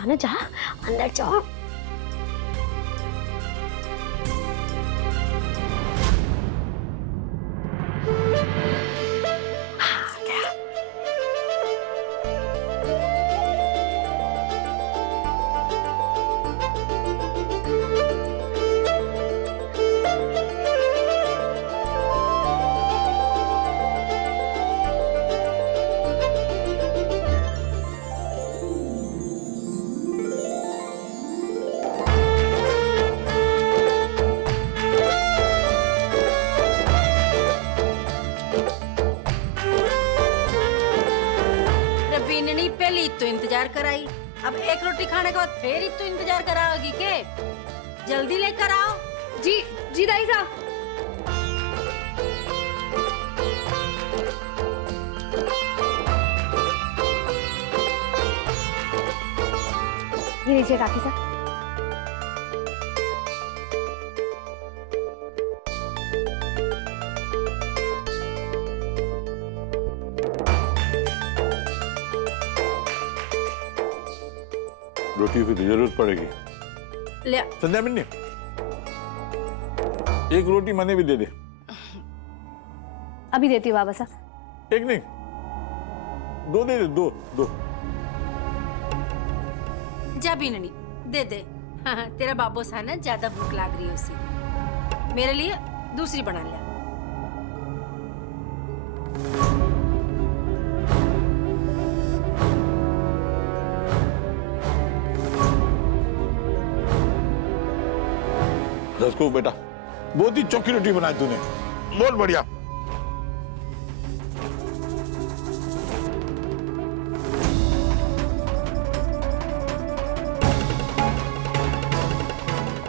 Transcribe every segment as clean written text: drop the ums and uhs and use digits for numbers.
कान्हा जा, अंदर जाओ। पहले तो इंतजार कराई, अब एक रोटी खाने के बाद फिर तो इंतजार कराओगी के? जल्दी लेकर आओ। जी जी दाई साहब। ये लीजिए काकी साहब। रोटी की जरूरत पड़ेगी। ले संध्या मिन्नी, एक रोटी मने भी दे दे। अभी देती हूँ बाबा साहब। एक नहीं, दो दे दे, दो दो। जा बीननी दे दे। हाँ, तेरा बाबू सा ना ज्यादा भूख लग रही है उसे, मेरे लिए दूसरी बना लिया। दसको बेटा, बहुत ही चौकी रोटी बनाई तूने, बहुत बढ़िया।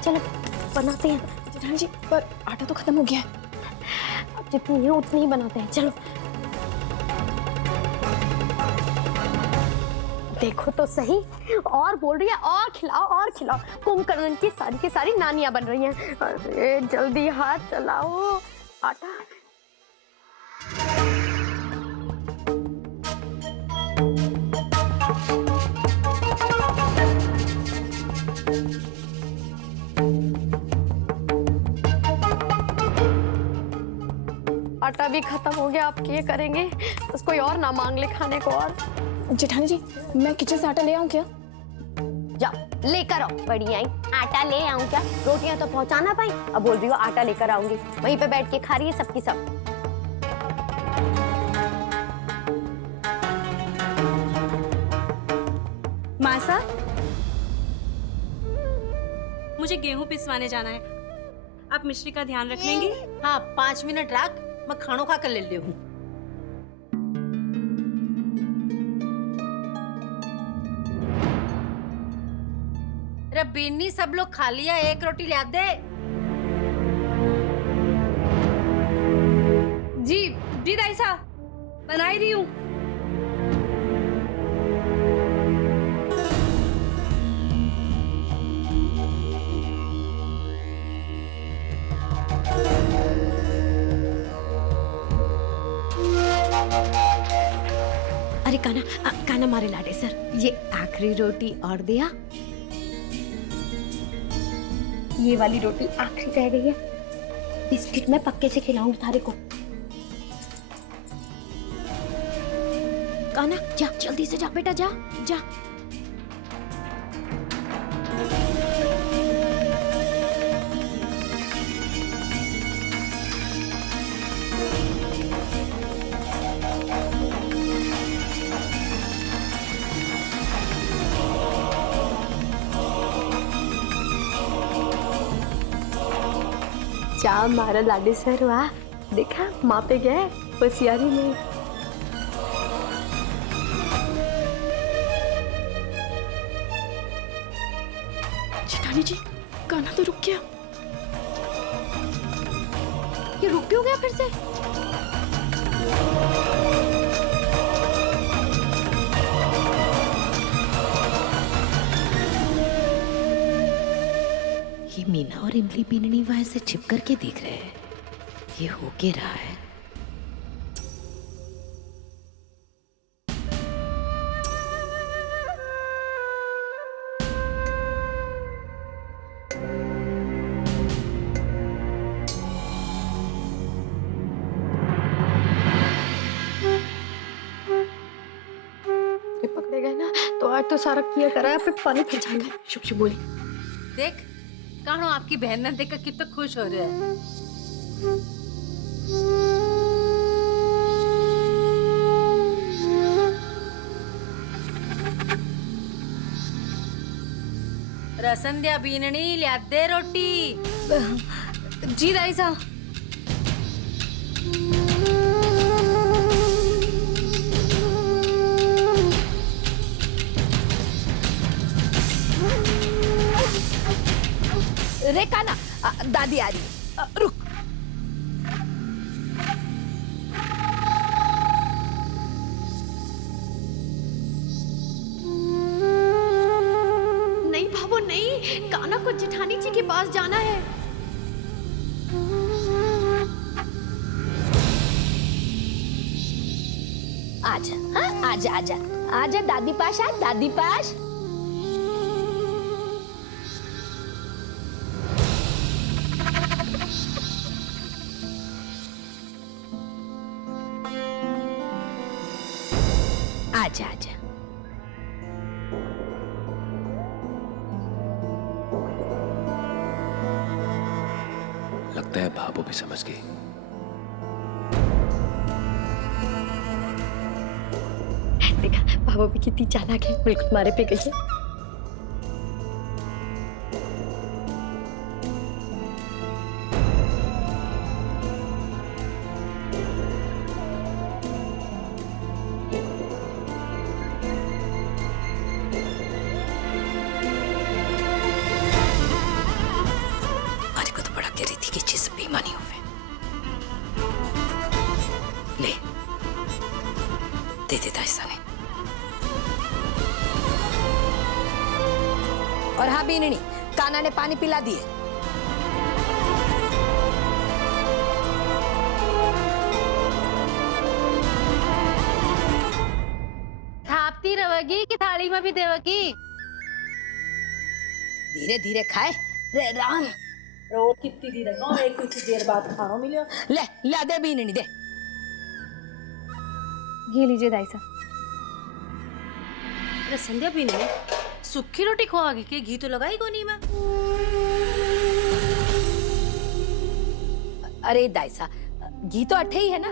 चलो बनाते हैं। जेठानी जी, पर आटा तो खत्म हो गया है। अब जितनी है उतनी ही बनाते हैं, चलो। देखो तो सही, और बोल रही है और खिलाओ और खिलाओ। कुंभकर्ण की सारी नानियां बन रही हैं। अरे जल्दी हाथ चलाओ। आटा आटा भी खत्म हो गया, आप क्या करेंगे? बस कोई और ना मांग ले खाने को। और जेठानी जी, मैं किचन से आटा ले आऊं क्या? जाओ लेकर आओ। बढ़िया ही आटा ले आऊं क्या? रोटियां तो पहुंचा ना पाई, अब बोल रही हो आटा लेकर आऊंगी। वहीं पे बैठ के खा रही है सबकी सब। मासा, मुझे गेहूं पिसवाने जाना है, आप मिश्री का ध्यान रख लेंगी? हाँ 5 मिनट रख, मैं खानों खा कर ले ले हूँ। अरे बीनी, सब लोग खा लिया, एक रोटी ला दे। जी जी दाई साहब, बना ही रही हूँ। अरे काना मारे लाडे सर, ये आखिरी रोटी और दिया। ये वाली रोटी आखिरी रह गई है, बिस्किट में पक्के से खिलाऊंगी थारे को। काना जा, जल्दी से जा बेटा, जा जा। जा मारा लाडे सर, वाह देखा माँ पे गए होशियारी में। जेठानी जी, कान्हा तो रुक गया। ये रुक क्यों गया फिर से? ये मीना और इमली बीननी वहां से छिप करके देख रहे हैं, ये हो के रहा है। ये पकड़े गए ना तो आज तो सारा किया करा पे पानी फिर जाएगा। शुभ शुभ बोली। देख कानो आपकी बहन ने देखकर कितना खुश हो रहा है। रसंध्या बीननी ल्यादे रोटी। जी दाई साहब। रे काना, दादी आ रही है, रुक। नहीं भाभो नहीं, काना को जेठानी जी के पास जाना है। आजा, हाँ आजा आजा आजा दादी पास, आ दादी पास। आजा आजा। लगता है भाभो भी समझ गई। देखा भाभो भी कितनी चालाक है, बिल्कुल मारे पे गई है। हमारे को तो बड़ा कह रही थी कि चीज बेईमानी हो। ले दे देता ऐसा नहीं। और हाँ बीननी, काना ने पानी पिला दिए। थापती रहोगी कि थाली में भी देवगी? धीरे धीरे खाए रे राम। रोज कितनी देर खाओ, एक कुछ देर बाद खाओ मिलो। ले ले दे बीननी दे। ये लीजिए दाई साहब। रसंध्या बीननी सूखी रोटी खोआगी के घी तो लगाई कोनी में। अरे दाईसा, घी तो अठे ही है ना।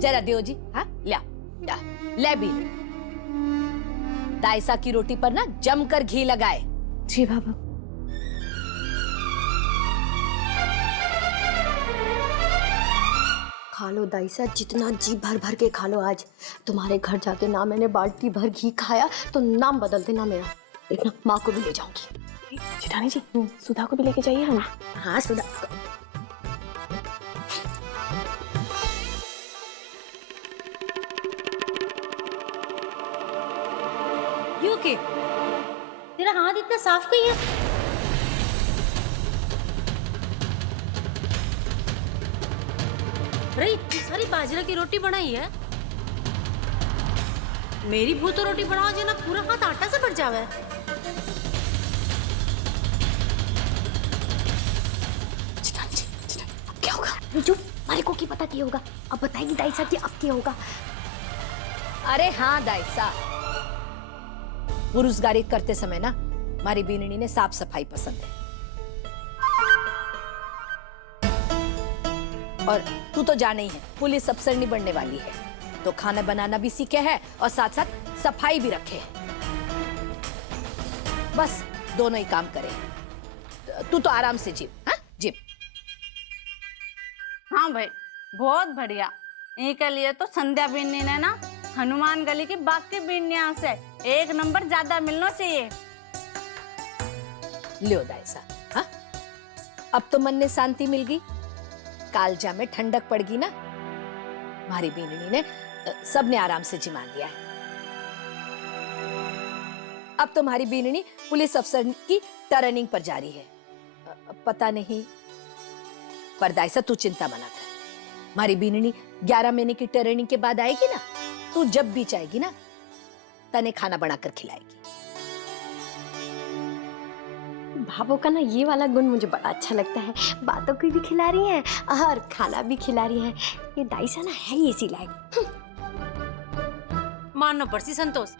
जरा दियो जी। हाँ ले ले बीननी, दाईसा की रोटी पर ना जमकर घी लगाए। जी बाबा। खा लो दाईसा, जितना जी भर भर के खा लो। आज तुम्हारे घर जाके ना मैंने बाल्टी भर घी खाया तो नाम बदल देना मेरा। देखना माँ को भी ले जाऊंगी। जेठानी जी, सुधा को भी लेके जाइए हम। हाँ सुधा। यू के तेरा हाथ इतना साफ क्यों है? अरे इतनी सारी बाजरा की रोटी बनाई है। मेरी भू तो रोटी बनाओ जो ना पूरा हाथ आटा से भर जावे। अब क्या होगा? जो हमारे को की पता क्या होगा? अब बताएगी दाईसा कि अब क्या होगा। अरे हाँ दाईसा, पुरुषगारी करते समय ना हमारी बीननी ने साफ सफाई पसंद है। और तू तो जाने ही है, पुलिस अफसर नहीं बनने वाली है, तो खाना बनाना भी सीखे है और साथ साथ सफाई भी रखे है। बस दोनों ही काम करे। तू तो आराम से जीव। हाँ जीव। हाँ भाई बहुत बढ़िया। यही के लिए तो संध्या बीननी ने ना हनुमान गली की बाकी बीनिया से 1 नंबर ज्यादा मिलना चाहिए। लियो दाईसा, हाँ अब तो मन में शांति मिल गई, कालजा में ठंडक पड़ गई ना। हमारी बीननी ने सबने आराम से जिमा दिया है। अब तुम्हारी बीननी पुलिस अफसर की टर्निंग पर जा रही है। पता नहीं, पर दाईसा तू चिंता मना कर। हमारी बीननी 11 महीने की टर्निंग के बाद आएगी ना, तू जब भी चाहेगी ना तने खाना बनाकर खिलाएगी। भाभो का ना ये वाला गुण मुझे बड़ा अच्छा लगता है। बातों की भी खिला रही हैं और खाना भी खिला रही हैं। ये दाईसा ना है ही इसी लायक। मानना पड़सी संतोष।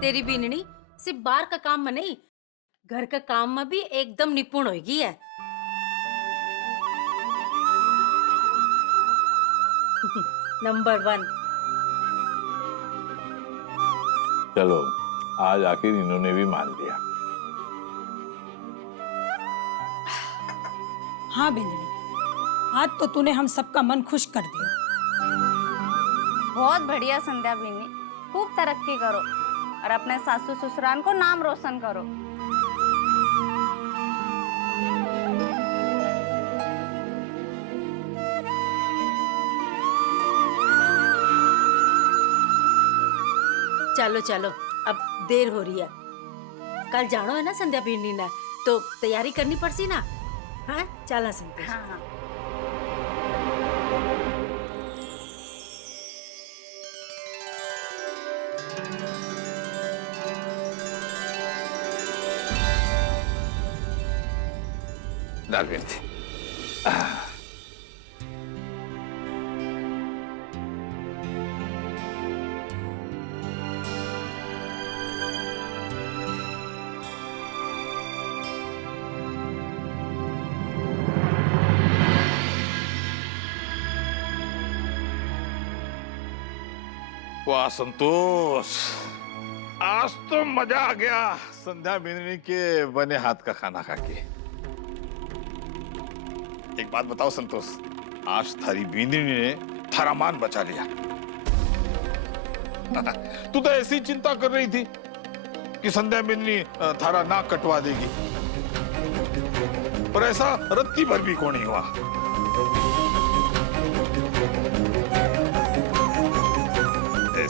तेरी बीननी सिर्फ बाहर का काम में नहीं, घर का काम में भी एकदम निपुण होगी है। नंबर 1। चलो, आज आखिर इन्होंने भी मान लिया। हाँ बिंदनी, आज तो तूने हम सबका मन खुश कर दिया। बहुत बढ़िया संध्या बिन्नी, खूब तरक्की करो और अपने सासू ससुराल को नाम रोशन करो। चलो चलो, अब देर हो रही है। कल जानो है ना संध्या बीननी ने, तो तैयारी करनी पड़सी ना। हाँ चला संतोष। हाँ हाँ। दाल मिर्ची। वाह संतोष, आज तो मजा आ गया संध्या बिंदनी के बने हाथ का खाना खा के। एक बात बताओ संतोष, आज थारी बिंदनी ने थारा मान बचा लिया। तू तो ऐसी चिंता कर रही थी कि संध्या बिंदनी थारा नाक कटवा देगी, पर ऐसा रत्ती भर भी को नहीं हुआ।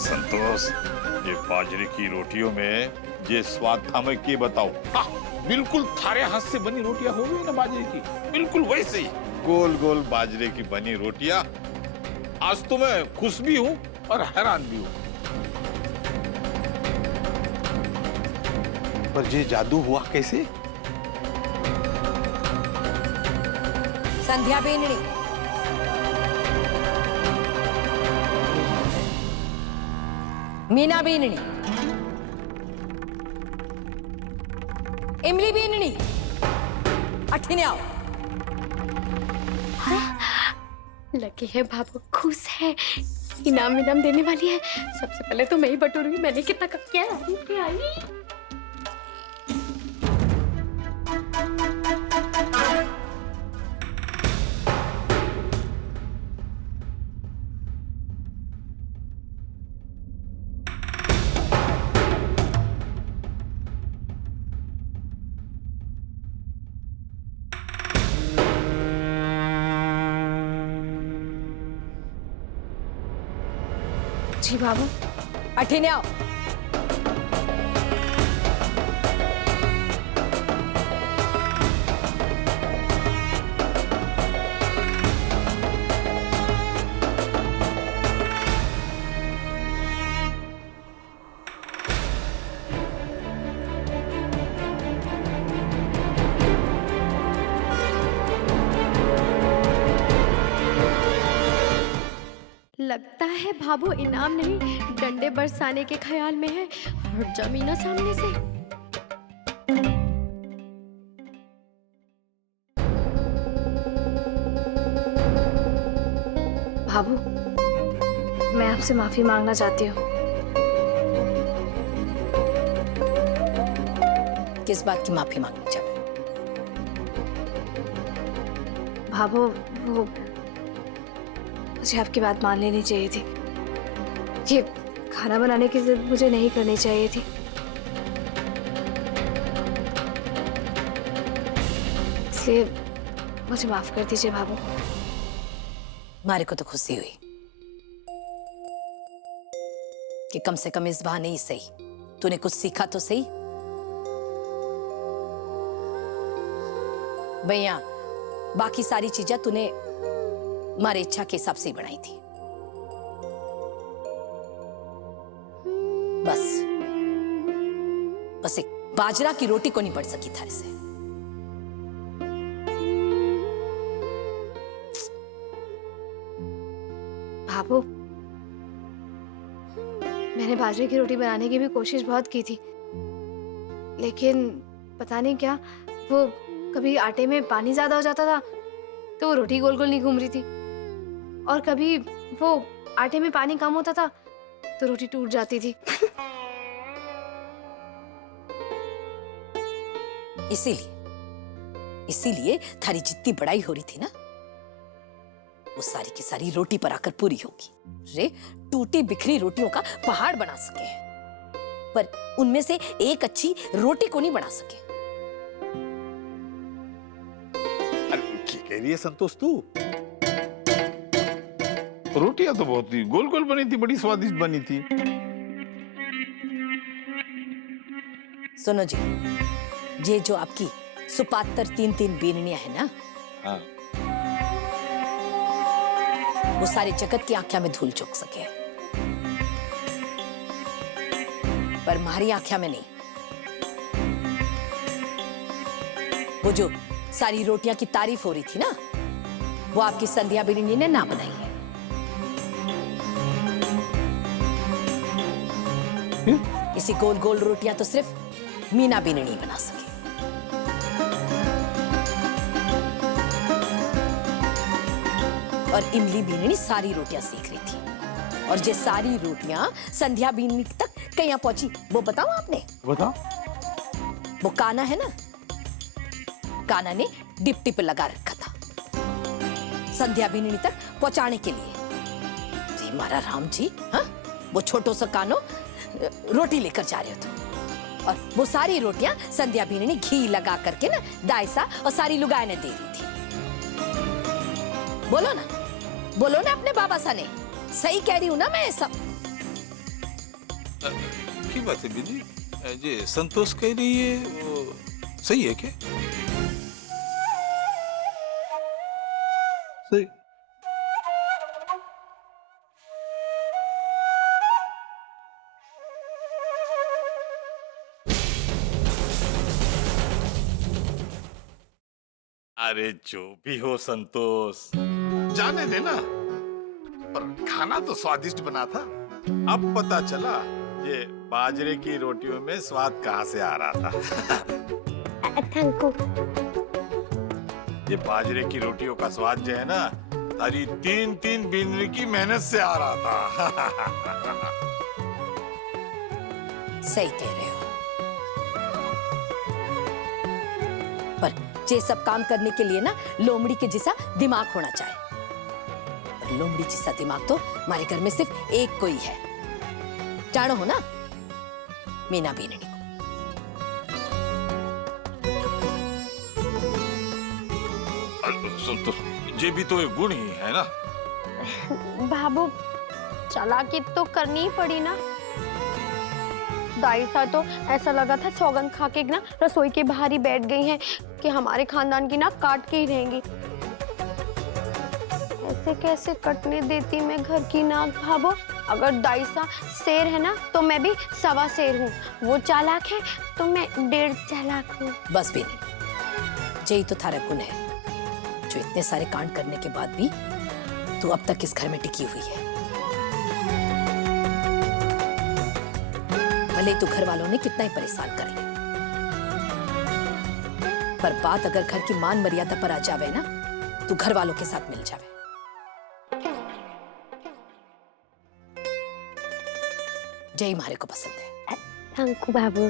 संतोष, ये बाजरे की रोटियों में ये स्वाद था, मैं क्या बताऊं। बिल्कुल थारे हाथ से बनी रोटियां हो गई ना बाजरे की, बिल्कुल वैसे ही गोल गोल बाजरे की बनी रोटियां। आज तो मैं खुश भी हूं और हैरान भी हूं। पर ये जादू हुआ कैसे? संध्या बेननी, मीना बेननी, इमली बेननी, अठिने आओ। लगे है बाबू खुश है, इनाम इनाम देने वाली है। सबसे पहले तो मैं ही बटोरूंगी। मैंने कितना किया आई। जी बाबू, अठिने आओ। लगता है भाभो इनाम नहीं डंडे बरसाने के ख्याल में है। हट जा मीना सामने से। भाभू, मैं आपसे माफी मांगना चाहती हूँ। किस बात की माफी मांगनी चाहिए? भाभू, वो मुझे आपकी बात मान लेनी चाहिए थी। ये खाना बनाने की जिद मुझे नहीं करनी चाहिए थी। इसलिए मुझे माफ कर दीजिए भाभू। हमारे को तो खुशी हुई कि कम से कम इस बहाने ही सही तूने कुछ सीखा तो सही। भैया, बाकी सारी चीजें तूने हमारी इच्छा के हिसाब से ही बनाई थी। बस एक बाजरा की रोटी को नहीं पड़ सकी थारे से। भाभू, मैंने बाजरे की रोटी बनाने की भी कोशिश बहुत की थी, लेकिन पता नहीं क्या, वो कभी आटे में पानी ज्यादा हो जाता था तो वो रोटी गोल गोल नहीं घूम रही थी, और कभी वो आटे में पानी कम होता था तो रोटी टूट जाती थी। इसीलिए थारी जितनी बड़ाई हो रही थी ना, वो सारी की सारी रोटी पर आकर पूरी होगी। रे टूटी बिखरी रोटियों का पहाड़ बना सके, पर उनमें से एक अच्छी रोटी को नहीं बना सके। अरे क्या कह रही है संतोष तू? रोटियां तो बहुत ही गोल गोल बनी थी, बड़ी स्वादिष्ट बनी थी। सुनो जी, ये जो आपकी सुपात्र 3-3 बीननियां है ना, हाँ। वो सारे जगत की आंखों में धूल चुक सके, पर हमारी आंखों में नहीं। वो जो सारी रोटियां की तारीफ हो रही थी ना, वो आपकी संध्या बीननी ने ना बनाई है। इसी गोल गोल रोटियां तो सिर्फ मीना बीननी बना सके। और इमली बीननी सारी रोटियां सीख रही थी, और ये सारी रोटियां संध्या बीननी तक कहीं पहुंची, वो बताओ आपने? बताओ। वो काना है ना, काना ने डिप्टी पे लगा रखा था संध्या बीननी तक पहुंचाने के लिए। तो हमारा राम जी, हाँ, वो छोटो सा कानो रोटी लेकर जा रहे थे, और वो सारी रोटियां संध्या बीननी घी लगा करके ना दायसा और सारी लुगाई ने दे रही थी। बोलो ना अपने बाबा सा ने, सही कह रही हूं ना मैं सब? की बात है बीजी? ये संतोष कह रही है वो सही है क्या? सही। अरे जो भी हो संतोष, जाने देना, पर खाना तो स्वादिष्ट बना था। अब पता चला ये बाजरे की रोटियों में स्वाद कहाँ से आ रहा था। Thank you. ये बाजरे की रोटियों का स्वाद जो है ना, सारी 3-3 बीननी की मेहनत से आ रहा था। सही कह रहे हो, पर ये सब काम करने के लिए ना लोमड़ी के जैसा दिमाग होना चाहिए। और लोमड़ी जैसा दिमाग तो हमारे घर में सिर्फ एक कोई है, जानो हो ना, मीना बीननी को। संतोष, ये भी तो एक गुण ही है ना। बाबू, चालाकी तो करनी ही पड़ी ना। दाई सा तो ऐसा लगा था सौगंध खा के ना रसोई के बाहर ही बैठ गई हैं कि हमारे खानदान की नाक काट के ही रहेंगी। ऐसे कैसे कटने देती मैं घर की नाक भाभो? अगर दाई सा शेर है ना, तो मैं भी 1.25 शेर हूँ। वो चालाक है तो मैं 1.5 चालाक हूँ। बस बीननी, यही तो थारा गुण है, जो इतने सारे कांड करने के बाद भी तू अब तक इस घर में टिकी हुई है। भले तू घर वालों ने कितना ही परेशान कर ले, पर बात अगर घर की मान मर्यादा पर आ जावे ना, तू घर वालों के साथ मिल जावे। जय मारे को पसंद है। थैंक यू बाबू।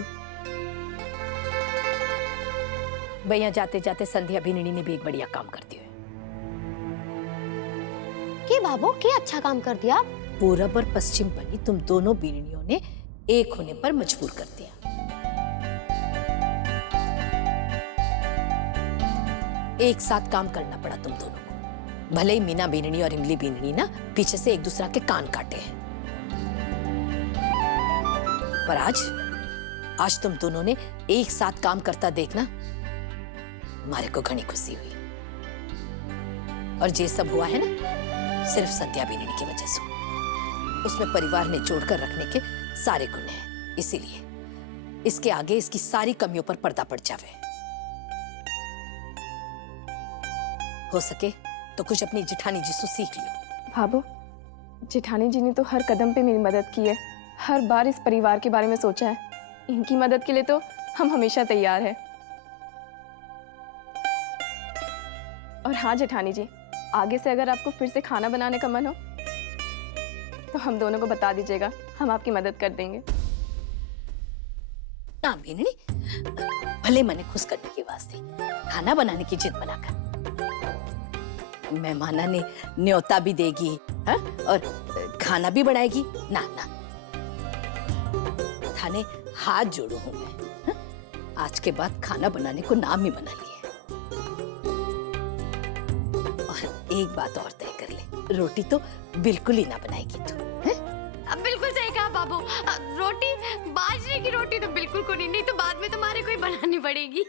भैया जाते जाते संध्या बीननी ने भी एक बढ़िया काम कर दिया। के बाबू, के अच्छा काम कर दिया? पूरब और पश्चिम बनी तुम दोनों बीननियों ने एक होने पर मजबूर कर दिया। एक साथ काम करना पड़ा तुम दोनों को। भले ही मीना बीननी और इमली बीननी ना पीछे से एक दूसरा के कान काटे हैं, पर आज तुम दोनों ने एक साथ काम करता देखना हमारे को घनी खुशी हुई। और ये सब हुआ है ना सिर्फ संध्या बीननी की वजह से। उसमें परिवार ने जोड़कर रखने के सारे गुण हैं, इसीलिए इसके आगे इसकी सारी कमियों पर पर्दा पड़ जावे। हो सके तो कुछ अपनी जिठानी जी से सीख लियो। भाभो, जेठानी जी ने तो हर कदम पे मेरी मदद की है, हर बार इस परिवार के बारे में सोचा है। इनकी मदद के लिए तो हम हमेशा तैयार हैं। और हाँ जेठानी जी, आगे से अगर आपको फिर से खाना बनाने का मन हो तो हम दोनों को बता दीजिएगा, हम आपकी मदद कर देंगे। ना बीननी, भले मने खुश करने के वास्ते खाना बनाने की जिद बनाकर मेहमाना ने न्योता भी देगी, हा? और खाना भी बनाएगी। ना ना, थाने हाथ जोड़ू हूं मैं, हा? आज के बाद खाना बनाने को नाम ही बना लिया। और एक बात और तय कर ले, रोटी तो बिल्कुल ही ना बनाएगी तू। अब बिल्कुल सही कहा बाबू, रोटी, बाजरे की रोटी तो बिल्कुल को नहीं तो बाद में तुम्हारे को ही बनानी पड़ेगी।